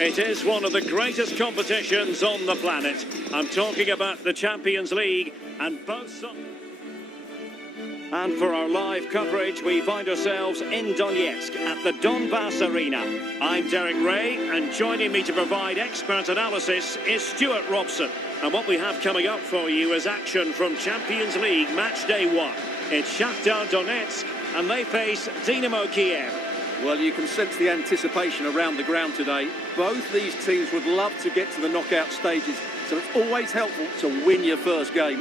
It is one of the greatest competitions on the planet. I'm talking about the Champions League and both. And for our live coverage, we find ourselves in Donetsk at the Donbass Arena. I'm Derek Ray, and joining me to provide expert analysis is Stuart Robson. And what we have coming up for you is action from Champions League match day 1. It's Shakhtar Donetsk, and they face Dynamo Kyiv. Well, you can sense the anticipation around the ground today. Both these teams would love to get to the knockout stages, so it's always helpful to win your first game.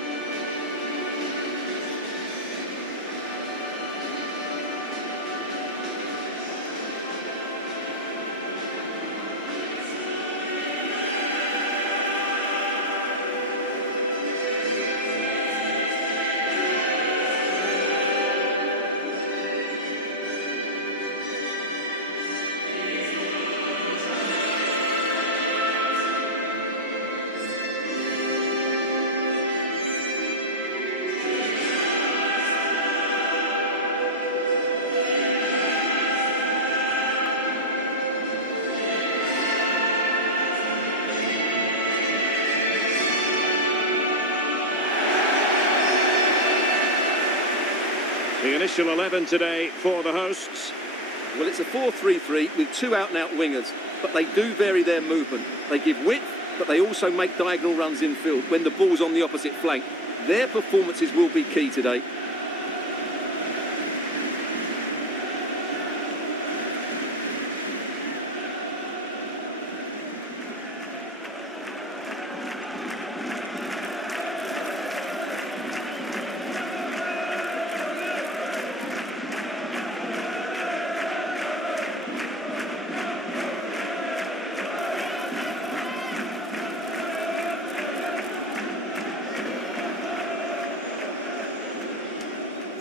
The initial 11 today for the hosts. Well, it's a 4-3-3 with two out-and-out wingers, but they do vary their movement. They give width, but they also make diagonal runs infield when the ball's on the opposite flank. Their performances will be key today.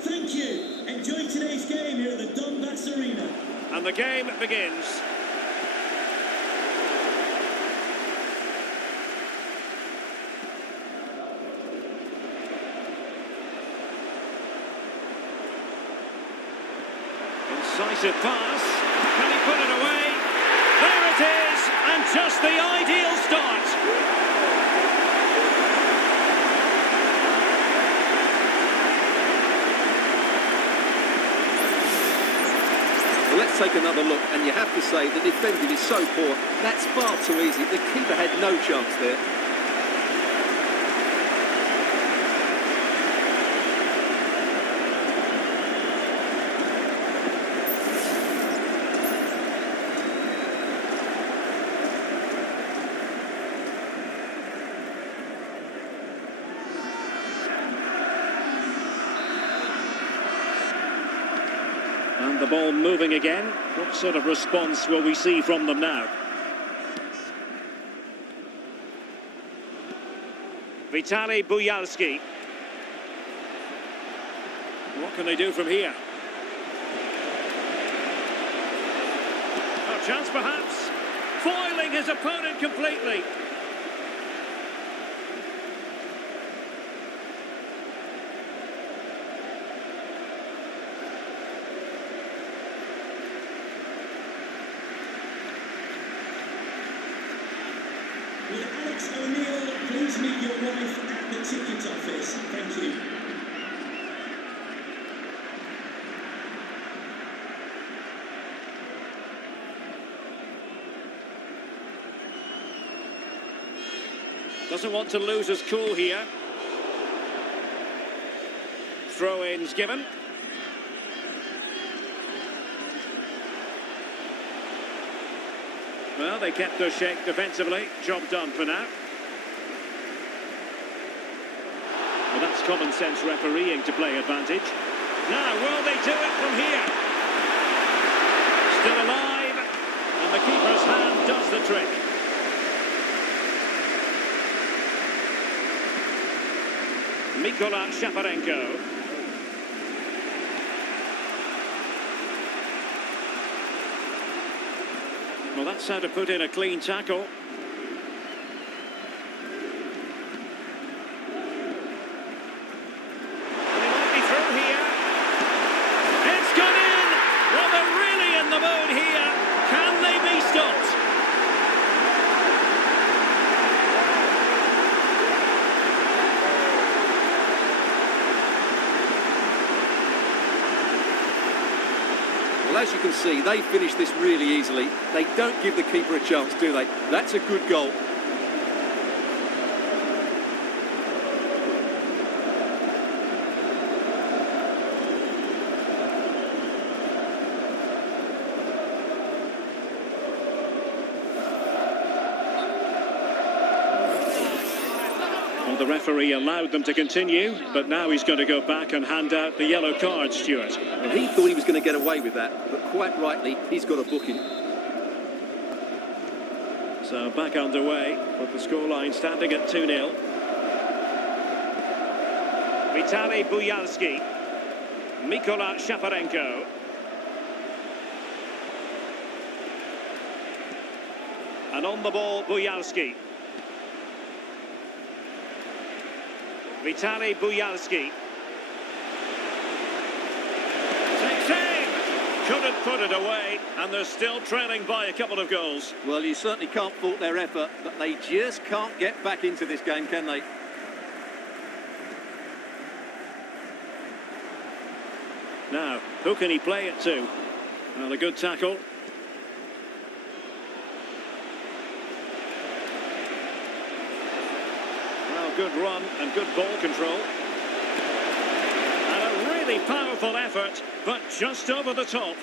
Thank you. Enjoy today's game here at the Donbass Arena. And the game begins. Incisive pass. Can he put it away? There it is, and just the ideal start. Let's take another look, and you have to say the defending is so poor. That's far too easy. The keeper had no chance there. And the ball moving again. What sort of response will we see from them now? Vitaly Buyalski. What can they do from here? A chance perhaps. Foiling his opponent completely. Will Alex O'Neill please meet your wife at the ticket office? Thank you. Doesn't want to lose his cool here. Throw-ins given. Well, they kept their shape defensively. Job done for now. Well, that's common sense refereeing to play advantage. Now, will they do it from here? Still alive, and the keeper's hand does the trick. Mikola Shaparenko. Well, that's how to put in a clean tackle. They might be through here. It's gone in! Well, they're really in the mood here. Can they be stopped? as you can see, they finish this really easily. They don't give the keeper a chance, do they? That's a good goal. Well, the referee allowed them to continue, but now he's going to go back and hand out the yellow card, Stuart. Well, he thought he was going to get away with that, but quite rightly, he's got a booking. So back underway with the scoreline standing at 2-0. Vitaly Buyalski, Mykola Shaparenko. And on the ball, Buyalski. Vitaly Buyalski. Takes aim! Couldn't put it away, and they're still trailing by a couple of goals. Well, you certainly can't fault their effort, but they just can't get back into this game, can they? Now, who can he play it to? Well, a good tackle. Well, good run and good ball control. And a really powerful effort, but just over the top.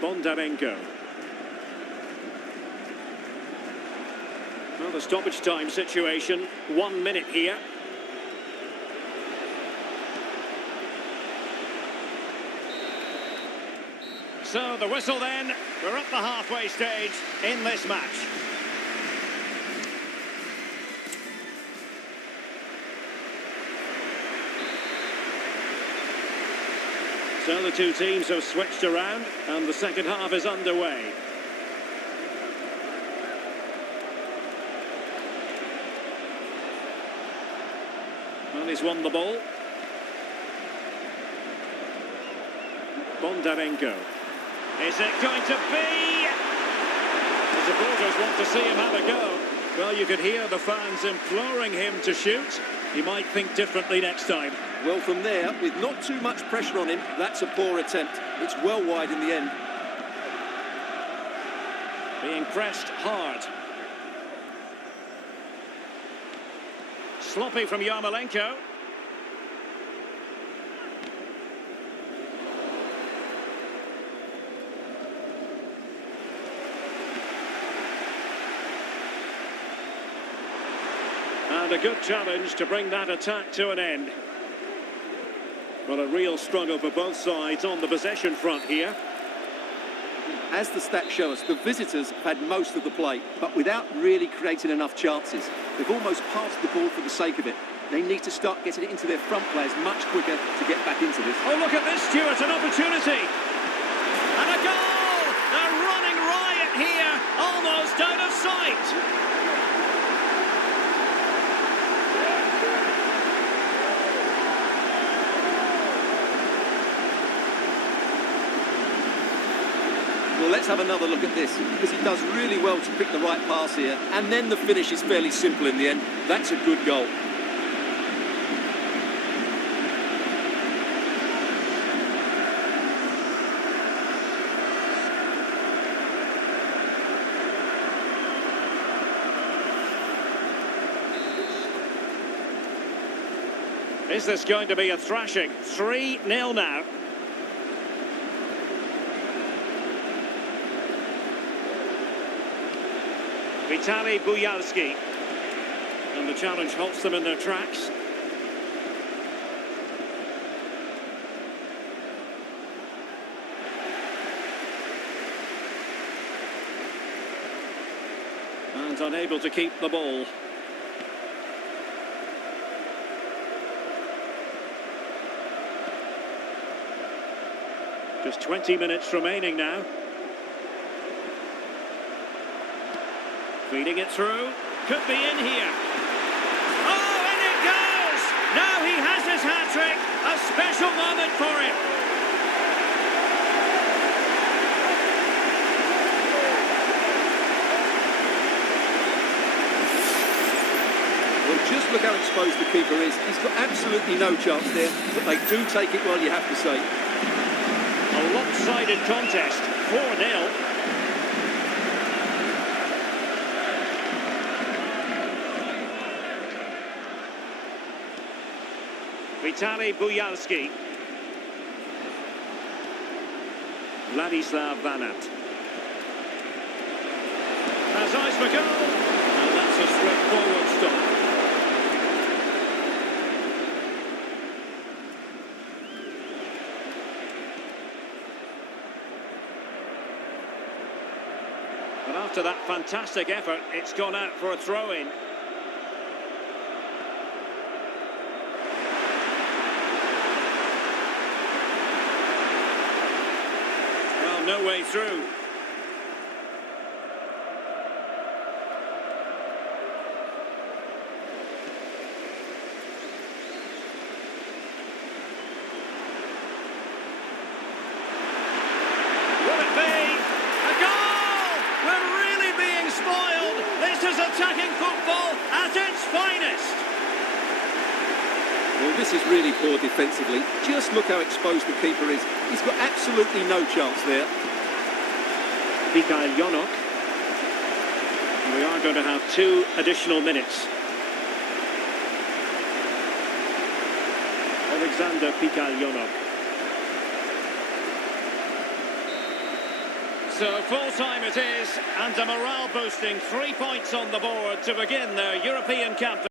Bondarenko. Well, the stoppage time situation, 1 minute here. So the whistle then, we're at the halfway stage in this match. So the two teams have switched around and the second half is underway. Well, he's won the ball. Bondarenko. Is it going to be? The supporters want to see him have a go. Well, you could hear the fans imploring him to shoot. He might think differently next time. Well, from there, with not too much pressure on him, that's a poor attempt. It's well wide in the end. Being pressed hard. Sloppy from Yarmolenko. And a good challenge to bring that attack to an end. Well, a real struggle for both sides on the possession front here. As the stats show us, the visitors have had most of the play, but without really creating enough chances. They've almost passed the ball for the sake of it. They need to start getting it into their front players much quicker to get back into this. Oh, look at this, Stuart, an opportunity. And a goal! A running riot here, almost out of sight. Well, let's have another look at this, because he does really well to pick the right pass here, and then the finish is fairly simple in the end. That's a good goal. Is this going to be a thrashing? 3-0 now. Vitaly Buyalski. And the challenge halts them in their tracks. And unable to keep the ball. Just 20 minutes remaining now. Feeding it through. Could be in here. Oh, and it goes! Now he has his hat-trick. A special moment for him. Well, Just look how exposed the keeper is. He's got absolutely no chance there, but they do take it well, you have to say. A lopsided contest, 4-0. Vitaly Bujalski. Vladislav Vanat. Has eyes for goal, and that's a straightforward stop. But after that fantastic effort, it's gone out for a throw-in. Well, no way through. This is attacking football at its finest. Well, this is really poor defensively. Just look how exposed the keeper is. He's got absolutely no chance there. Mikhail Yonok. We are going to have 2 additional minutes. Alexander Mikhail. So full-time it is, and a morale-boosting 3 points on the board to begin their European campaign.